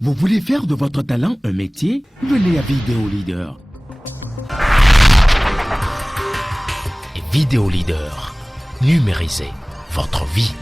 Vous voulez faire de votre talent un métier? Venez à Vidéo Leader. Vidéo Leader. Numérisez votre vie.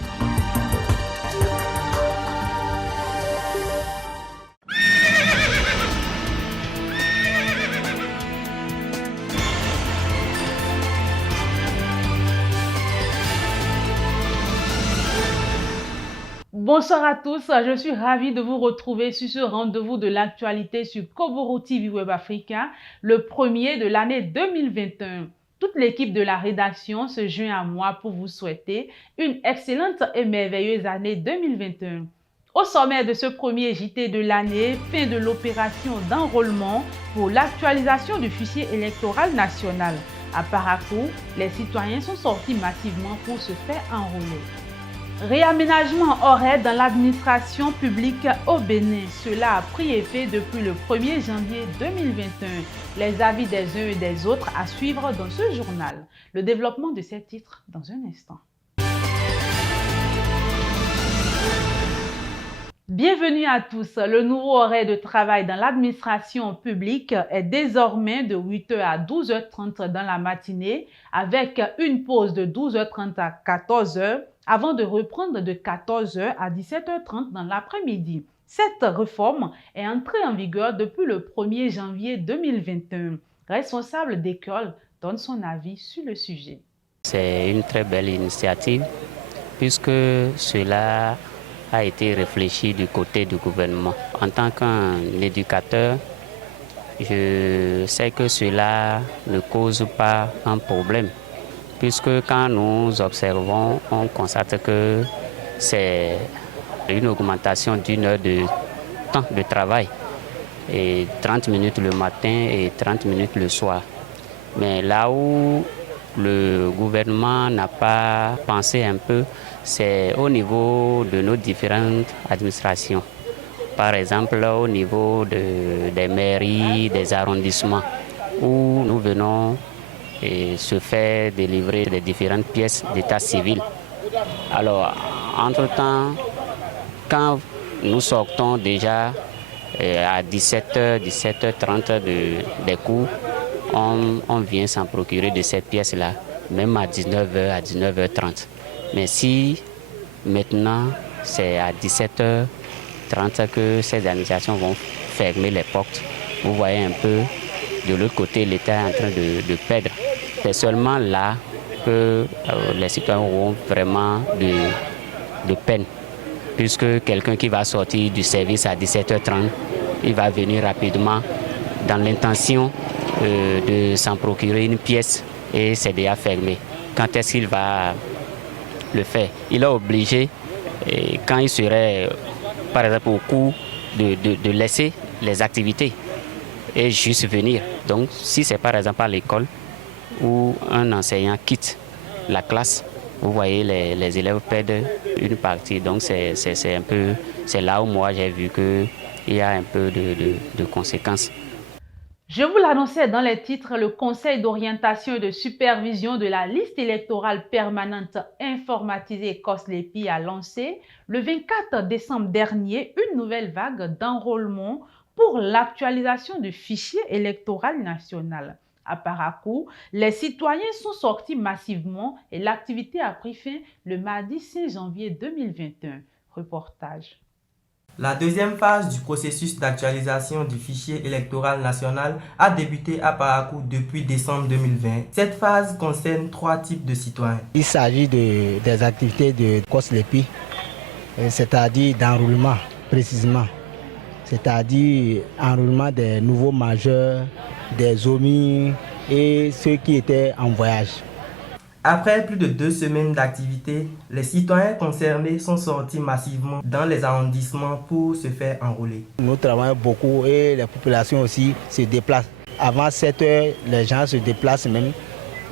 Bonsoir à tous, je suis ravie de vous retrouver sur ce rendez-vous de l'actualité sur Koboro TV Web Africa, le premier de l'année 2021. Toute l'équipe de la rédaction se joint à moi pour vous souhaiter une excellente et merveilleuse année 2021. Au sommet de ce premier JT de l'année, fin de l'opération d'enrôlement pour l'actualisation du fichier électoral national. À Parakou, les citoyens sont sortis massivement pour se faire enrôler. Réaménagement horaire dans l'administration publique au Bénin. Cela a pris effet depuis le 1er janvier 2021. Les avis des uns et des autres à suivre dans ce journal. Le développement de ces titres dans un instant. Bienvenue à tous. Le nouveau horaire de travail dans l'administration publique est désormais de 8h à 12h30 dans la matinée avec une pause de 12h30 à 14h avant de reprendre de 14h à 17h30 dans l'après-midi. Cette réforme est entrée en vigueur depuis le 1er janvier 2021. Responsable d'école donne son avis sur le sujet. C'est une très belle initiative puisque cela a été réfléchi du côté du gouvernement. En tant qu'un éducateur, je sais que cela ne cause pas un problème, puisque quand nous observons, on constate que c'est une augmentation d'une heure de temps de travail, et 30 minutes le matin et 30 minutes le soir. Mais là où le gouvernement n'a pas pensé un peu, c'est au niveau de nos différentes administrations. Par exemple, au niveau des mairies, des arrondissements, où nous venons se faire délivrer les différentes pièces d'état civil. Alors, entre-temps, quand nous sortons déjà à 17h, 17h30 des cours, on vient s'en procurer de ces pièces-là, même à 19h, à 19h30. Mais si maintenant c'est à 17h30 que ces administrations vont fermer les portes, vous voyez un peu de l'autre côté l'État est en train de perdre. C'est seulement là que les citoyens auront vraiment de peine, puisque quelqu'un qui va sortir du service à 17h30, il va venir rapidement dans l'intention de s'en procurer une pièce et c'est déjà fermé. Quand est-ce qu'il va le faire? Il est obligé, quand il serait, par exemple, au cours de laisser les activités et juste venir. Donc, si c'est par exemple à l'école où un enseignant quitte la classe, vous voyez les élèves perdent une partie. Donc, c'est là où moi j'ai vu qu'il y a un peu de conséquences. Je vous l'annonçais dans les titres, le Conseil d'orientation et de supervision de la liste électorale permanente informatisée COSLEPI a lancé le 24 décembre dernier une nouvelle vague d'enrôlement pour l'actualisation du fichier électoral national. À Parakou, les citoyens sont sortis massivement et l'activité a pris fin le mardi 6 janvier 2021. Reportage. La deuxième phase du processus d'actualisation du fichier électoral national a débuté à Parakou depuis décembre 2020. Cette phase concerne 3 types de citoyens. Il s'agit des activités de COSLEPI, c'est-à-dire d'enrôlement précisément, c'est-à-dire enrôlement des nouveaux majeurs, des omis et ceux qui étaient en voyage. Après plus de 2 semaines d'activité, les citoyens concernés sont sortis massivement dans les arrondissements pour se faire enrôler. Nous travaillons beaucoup et les populations aussi se déplacent. Avant 7 heures, les gens se déplacent même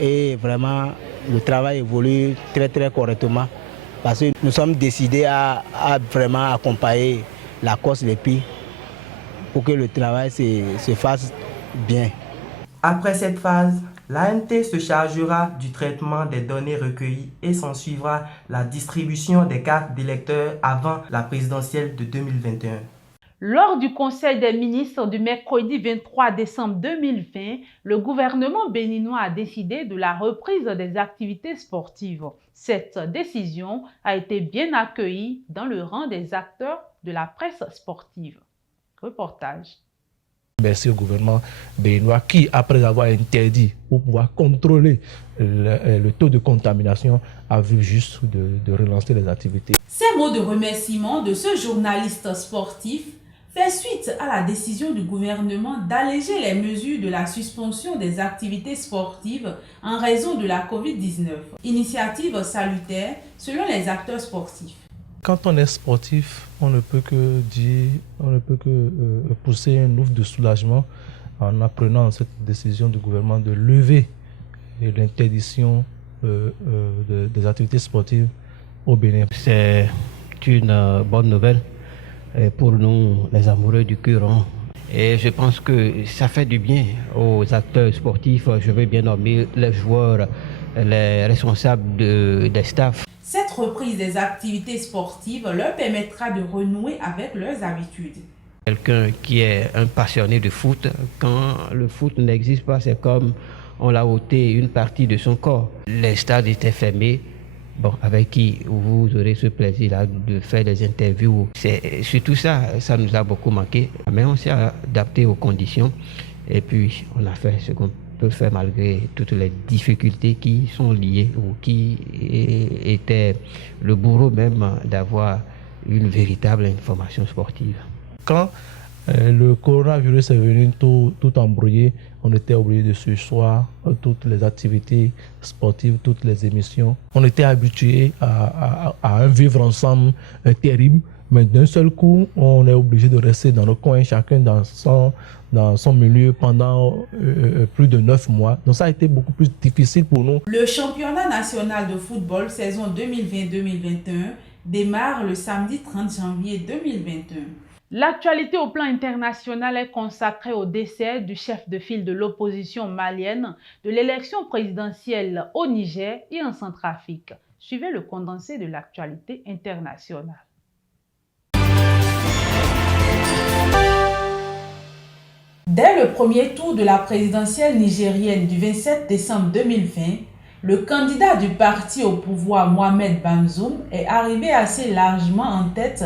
et vraiment le travail évolue très correctement parce que nous sommes décidés à vraiment accompagner la COSLEPI pour que le travail se fasse bien. Après cette phase, l'ANT se chargera du traitement des données recueillies et s'ensuivra la distribution des cartes d'électeurs avant la présidentielle de 2021. Lors du Conseil des ministres du mercredi 23 décembre 2020, le gouvernement béninois a décidé de la reprise des activités sportives. Cette décision a été bien accueillie dans le rang des acteurs de la presse sportive. Reportage. Merci au gouvernement béninois qui, après avoir interdit pour pouvoir contrôler le taux de contamination, a vu juste de relancer les activités. Ces mots de remerciement de ce journaliste sportif fait suite à la décision du gouvernement d'alléger les mesures de la suspension des activités sportives en raison de la COVID-19. Initiative salutaire selon les acteurs sportifs. Quand on est sportif, on ne peut que pousser un ouf de soulagement en apprenant cette décision du gouvernement de lever l'interdiction des activités sportives au Bénin. C'est une bonne nouvelle pour nous, les amoureux du cœur. Et je pense que ça fait du bien aux acteurs sportifs. Je veux bien nommer les joueurs, les responsables des staffs. Cette reprise des activités sportives leur permettra de renouer avec leurs habitudes. Quelqu'un qui est un passionné de foot, quand le foot n'existe pas, c'est comme on l'a ôté une partie de son corps. Les stades étaient fermés. Bon, avec qui vous aurez ce plaisir-là de faire des interviews. C'est surtout ça nous a beaucoup manqué. Mais on s'est adapté aux conditions et puis on a fait ce qu'on peut faire malgré toutes les difficultés qui sont liées ou qui étaient le bourreau même d'avoir une véritable information sportive. Quand le coronavirus est venu tout embrouiller, on était obligé de surseoir toutes les activités sportives, toutes les émissions. On était habitué à un vivre ensemble terrible, mais d'un seul coup, on est obligé de rester dans nos coins, chacun dans son milieu pendant plus de 9 mois. Donc ça a été beaucoup plus difficile pour nous. Le championnat national de football saison 2020-2021 démarre le samedi 30 janvier 2021. L'actualité au plan international est consacrée au décès du chef de file de l'opposition malienne de l'élection présidentielle au Niger et en Centrafrique. Suivez le condensé de l'actualité internationale. Dès le premier tour de la présidentielle nigérienne du 27 décembre 2020, le candidat du parti au pouvoir Mohamed Bazoum est arrivé assez largement en tête,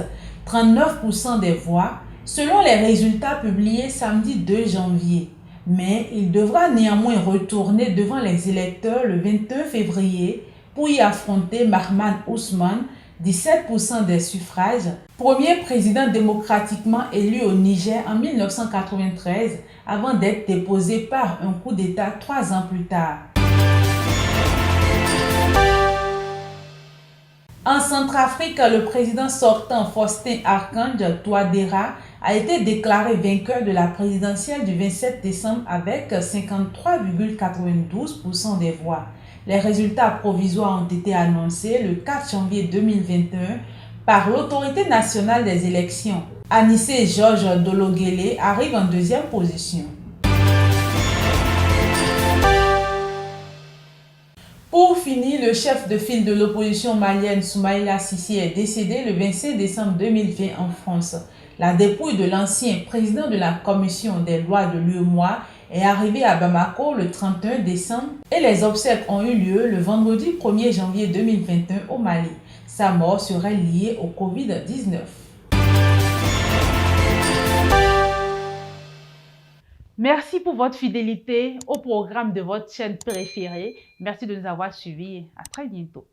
39% des voix, selon les résultats publiés samedi 2 janvier. Mais il devra néanmoins retourner devant les électeurs le 22 février pour y affronter Mahaman Ousmane, 17% des suffrages, premier président démocratiquement élu au Niger en 1993, avant d'être déposé par un coup d'État 3 ans plus tard. En Centrafrique, le président sortant Faustin Archange Touadéra a été déclaré vainqueur de la présidentielle du 27 décembre avec 53,92% des voix. Les résultats provisoires ont été annoncés le 4 janvier 2021 par l'Autorité nationale des élections. Anissé Georges Dologuélé arrive en deuxième position. Pour finir, le chef de file de l'opposition malienne Soumaïla Cissé est décédé le 27 décembre 2020 en France. La dépouille de l'ancien président de la commission des lois de l'UEMOA est arrivée à Bamako le 31 décembre et les obsèques ont eu lieu le vendredi 1er janvier 2021 au Mali. Sa mort serait liée au Covid-19. Merci pour votre fidélité au programme de votre chaîne préférée. Merci de nous avoir suivis. À très bientôt.